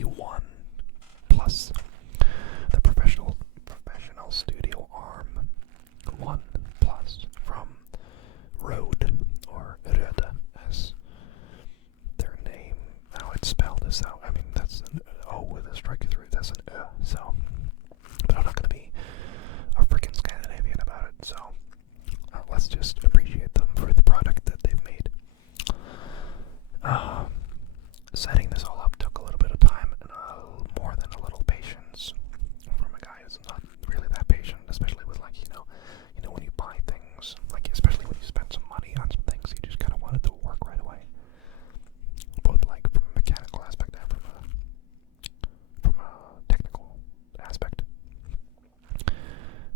A1 Plus, the professional studio arm 1 Plus from Rode, or Rode, as their name, how it's spelled is out. I mean, that's an O with a strike through it, that's an so, but I'm not going to be a freaking Scandinavian about it, so let's just appreciate them for the product that they've made. Setting this all up took a little bit of time and more than a little patience from a guy who's not really that patient, especially with, like, you know when you buy things, like especially when you spend some money on some things, you just kind of want it to work right away, both like from a mechanical aspect and from a technical aspect.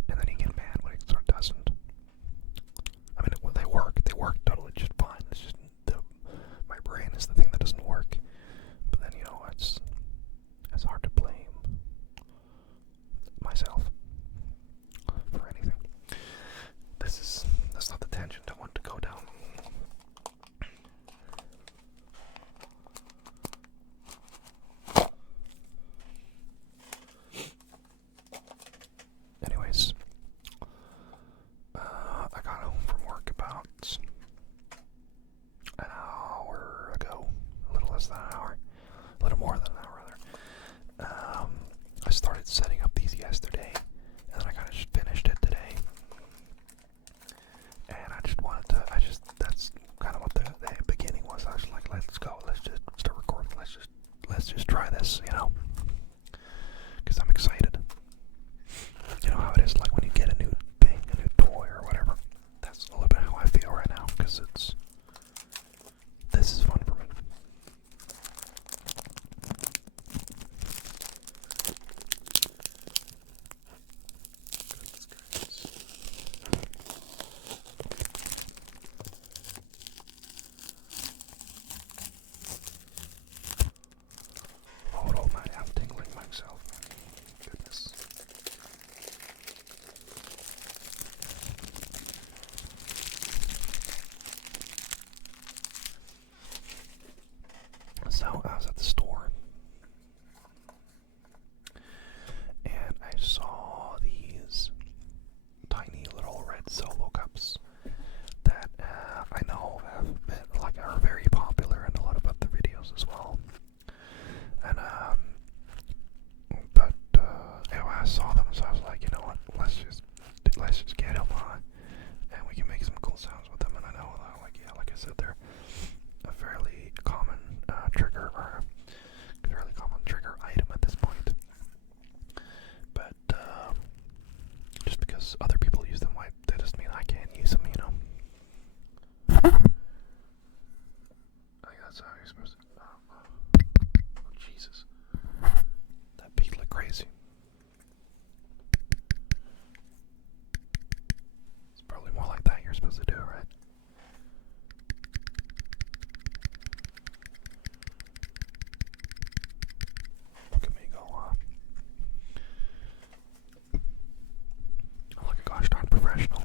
And then you get mad when it sort of doesn't. I mean, they work totally just fine. It's just my brain is the thing that doesn't work. But then, it's hard to blame myself for anything. That's not the tangent I want to go down. Anyways, I got home from work about an hour ago, a little less than an hour, a little more than an hour rather. I started setting up these yesterday, and then I kind of just finished it today. And that's kind of what the beginning was. I was like, let's go, let's just start recording, let's just try this, because I'm excited. You know how it is, like when you get a new thing, a new toy or whatever. That's a little bit how I feel right now, because this is fun for me. Oh man, I'm tingling myself. Goodness. So I was at the store, and I saw these tiny little red solo cups that I know have been, are very popular in a lot of other videos as well. And but I saw them, so I was like, you know what? Let's just get them on, and we can make some cool sounds with them. And I know, like I said, they're a fairly common trigger, or a fairly common trigger item at this point. But just because other people use them, that doesn't mean I can't use them, I think that's how you're supposed to. Oh, Jesus. That beat like crazy. It's probably more like that you're supposed to do, right? Look at me go, I'm like a gosh darn professional.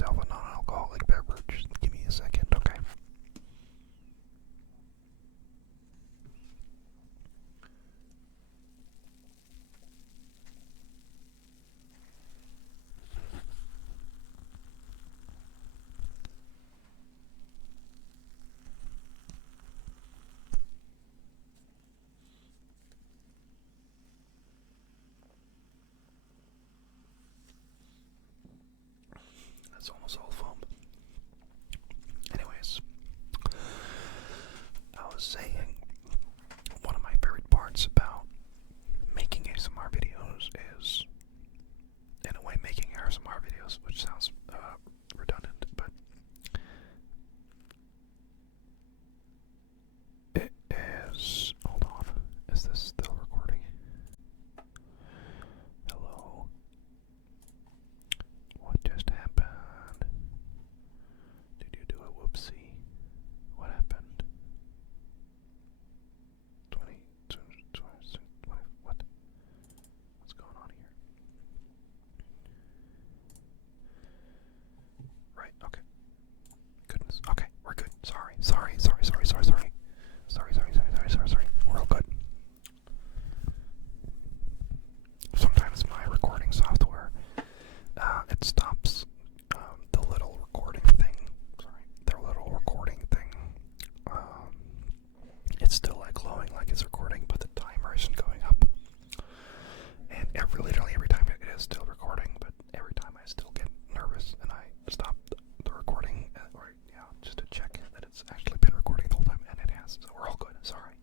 myself a non-alcoholic beverage. Give me a second, okay? That's almost all foam. Anyways, I was saying one of my favorite parts about making ASMR videos is, in a way, making ASMR videos, which sounds redundant, but it is. Hold on, is this still recording? Hello? What just happened? Did you do a whoopsie? What happened? 20, what? What's going on here? Right, okay. Goodness. Okay, we're good. Sorry. We're all good. Sometimes my recording software, it stops the little recording thing. Sorry, their little recording thing. It's still like glowing like it's recording, but the timer isn't going up. And literally every time it is still recording, but every time I still get nervous and I stop the recording, or just to check that it's actually been recording the whole time, and it has. So we're all good. Sorry.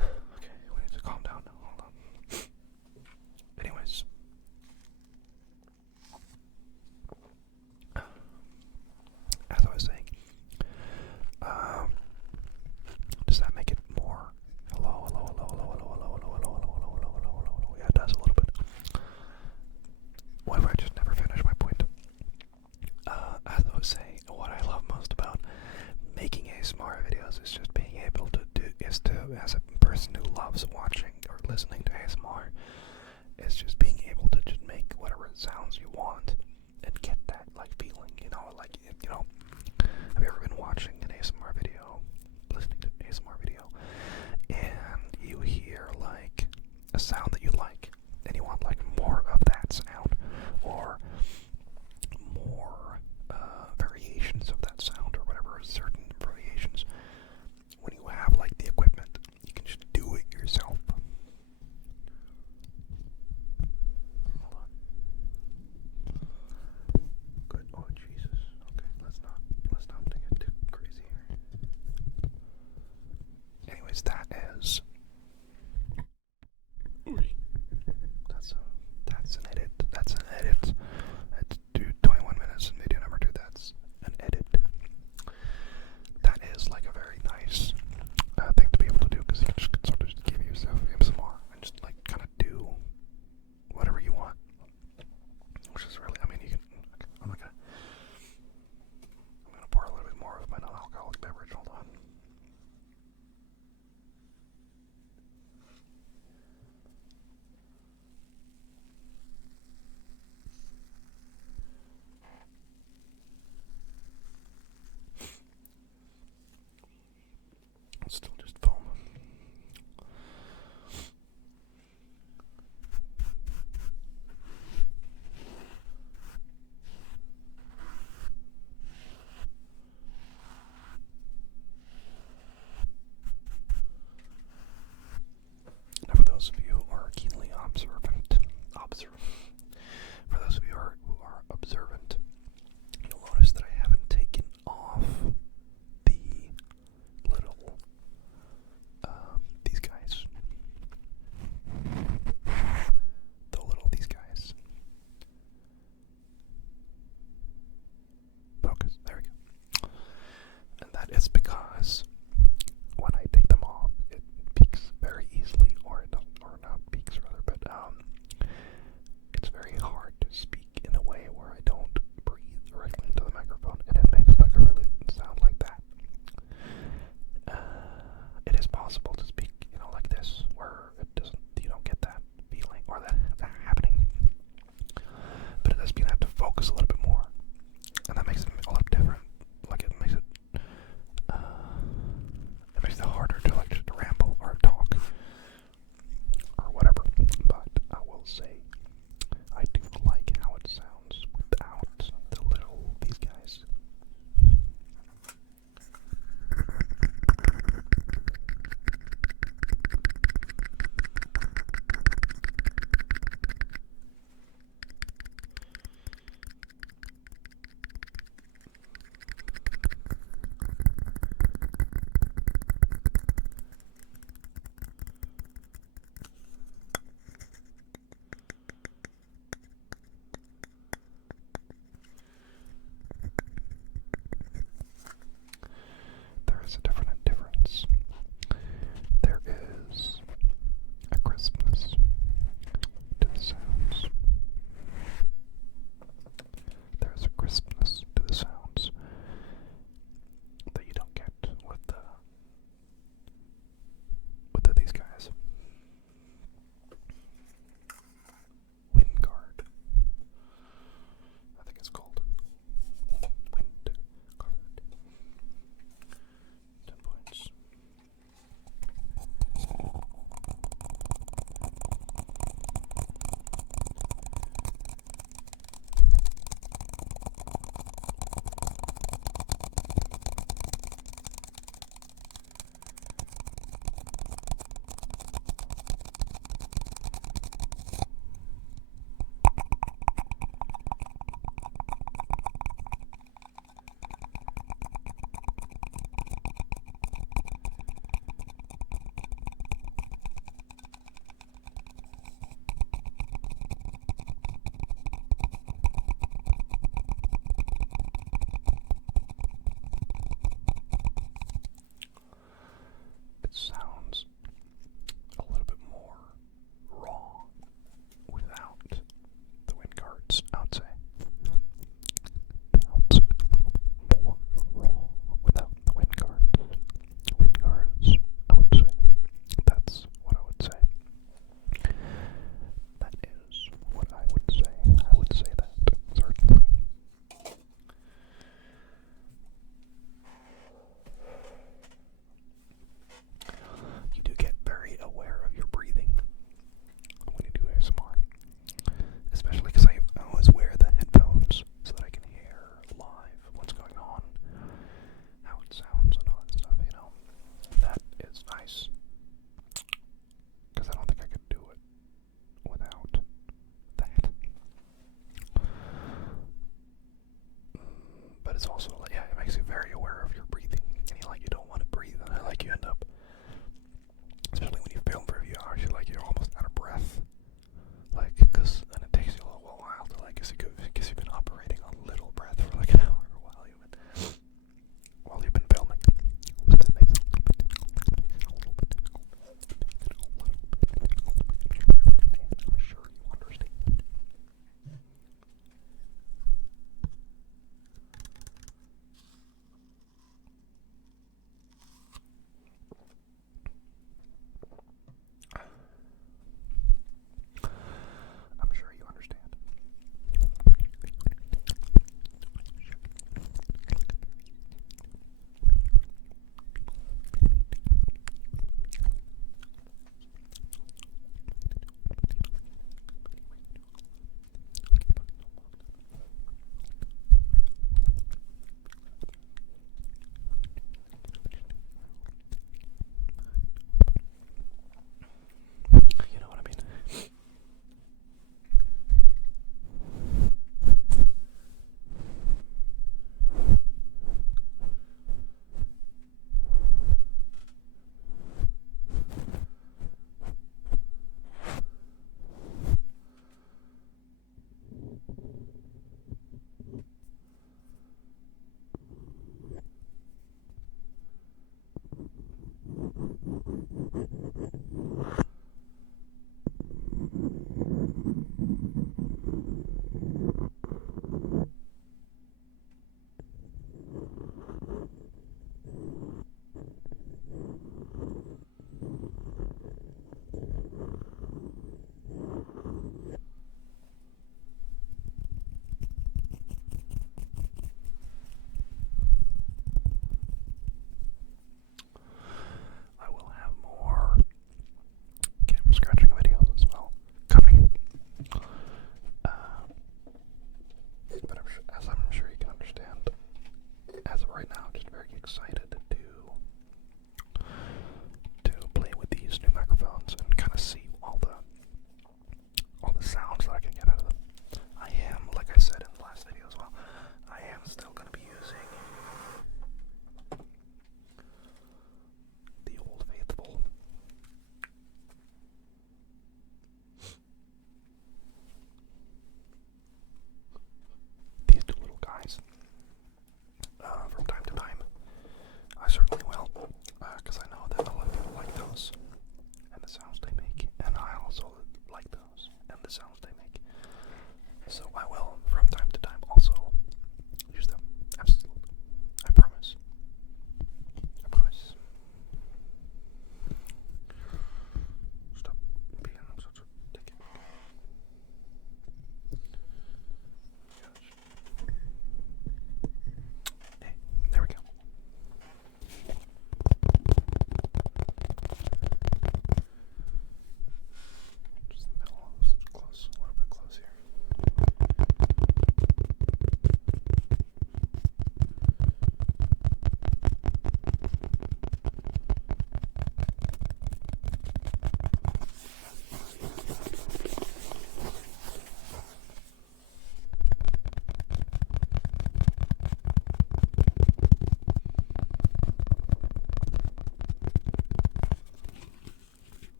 Okay, we need to calm down now. Hold on. Anyways. As I was saying, does that make it more? Hello. Yeah, it does a little bit. What if I just never finish my point? As I was saying, what I love most about making ASMR videos is just being able to as a person who loves watching or listening to ASMR, is just being able to just make whatever sounds you want and get that like feeling, have you ever been watching an ASMR video, listening to an ASMR video, and you hear like a sound that you like, and you want like more of that sound, or more variations of that sound, or whatever, certain variations. When you have like the equipment, you can just do it yourself. Hold on. Good. Oh Jesus. Okay, let's not get too crazy here. Anyways, that is. That's an edit. That's 21 minutes in video number 2. That's an edit. That is like a very nice thing to be able to do, because you can just sort of give yourself some more and just like kind of do whatever you want, which is really, you can. Okay, I'm gonna pour a little bit more of my non-alcoholic beverage. Hold on.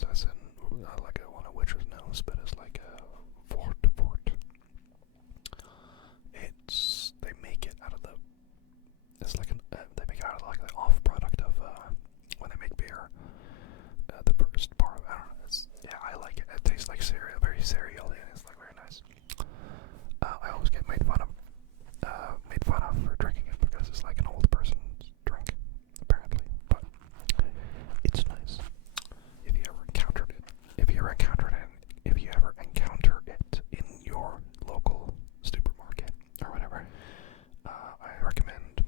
forts, as in like one of Witcher's nose, but it's like a fort. They make it out of it's like they make it out of like the off product of when they make beer. The first part of it, I don't know. Yeah, I like it. It tastes like cereal, very cereal, and it's like very nice. I always get made fun of for drinking it because it's like an old person's drink, apparently. But it's nice. If you ever encounter it in your local supermarket or whatever, I recommend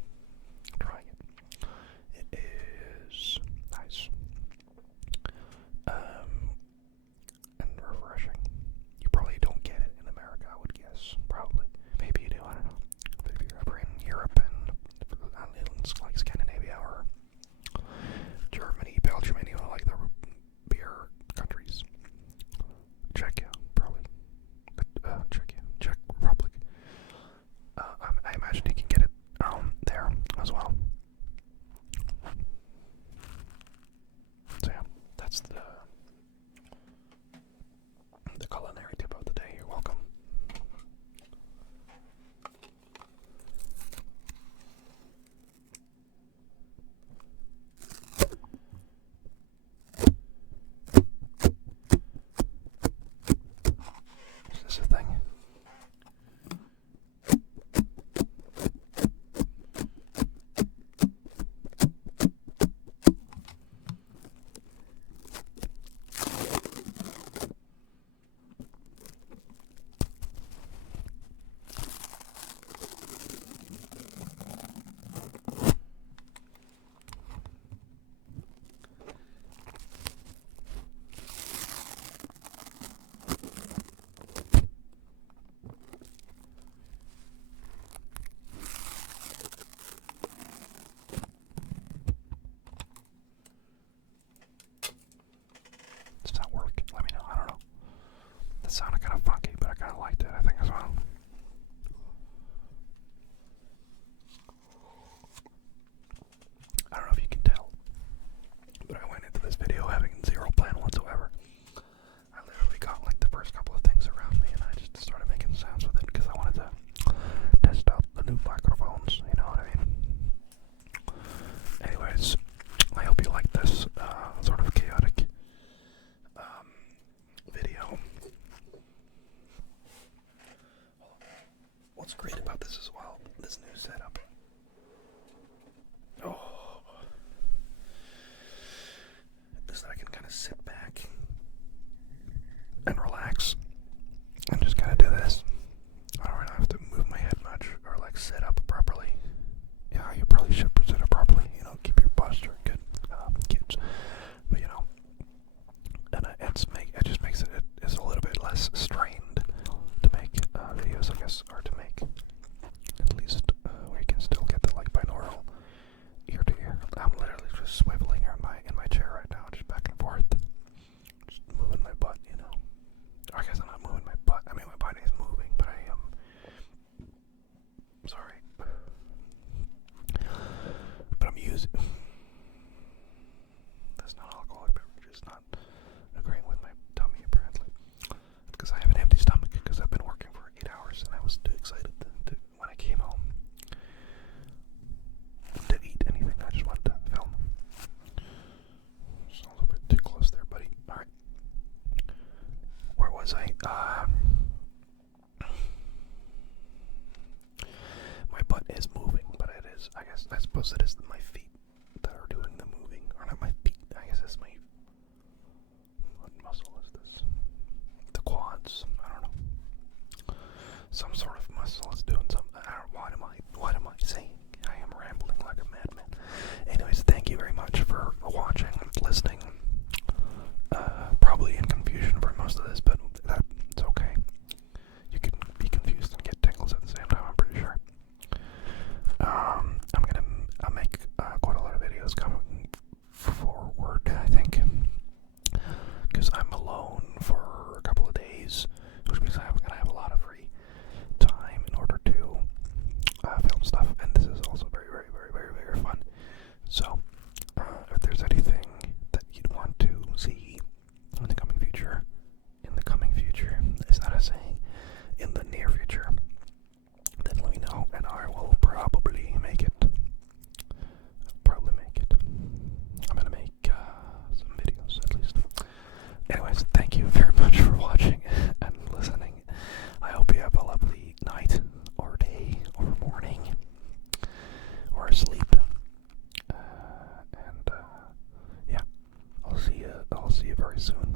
trying it. It is nice. And refreshing. You probably don't get it in America, I would guess. Probably. Maybe you do, I don't know. If you're ever in Europe and like Scandinavia or Germany, Belgium, any of like the beer countries. Czechia, probably. Czech Republic. I imagine you can get it there as well. So yeah, that's the culinary tip of the day. You're welcome. Is this a thing? Does that work? Let me know. I don't know. That sounded kind of funky, but I kind of liked it, I think, as well. I don't know if you can tell, but I went into this video having zero plan whatsoever. I literally got like the first couple of things around me and I just started making sounds with it because I wanted to test out the new microphones, you know what I mean? Anyways, I hope you like this sort of chaotic video. What's great about this as well, this new setup, is that I can kind of sit back and relax and just kind of do this. I don't really have to move my head much or like sit up properly. Yeah, you probably should sit up properly, you know, keep your posture good, kids. But you know, and it just makes it's a little bit less strained to make videos, I guess, or to make at least where you can still get the like binaural ear to ear. I'm literally just swiveling in my chair right now, just back and forth, just moving my butt, you know. I guess I'm not moving my butt. I mean, my body is moving, but I am. Sorry, but I'm using. That's not alcoholic beverages. Not agreeing with my tummy apparently. Because I have an empty stomach because I've been working for 8 hours and I was too excited to when I came home to eat anything. I just wanted to film. Just a little bit too close there, buddy. Alright. Where was I? My butt is moving, but I suppose it is my feet that are doing the moving. Or not my feet, I guess it's my... What muscle is this? The quads. I don't know. Some sort of muscle is doing something. What am I saying? I am rambling like a madman. Anyways, thank you very much for watching, listening. Probably in confusion for most of this, but that's okay. You can be confused and get tingles at the same time, I'm pretty sure. I'll make Anyways, thank you very much for watching and listening. I hope you have a lovely night, or day, or morning, or sleep. And yeah, I'll see you very soon.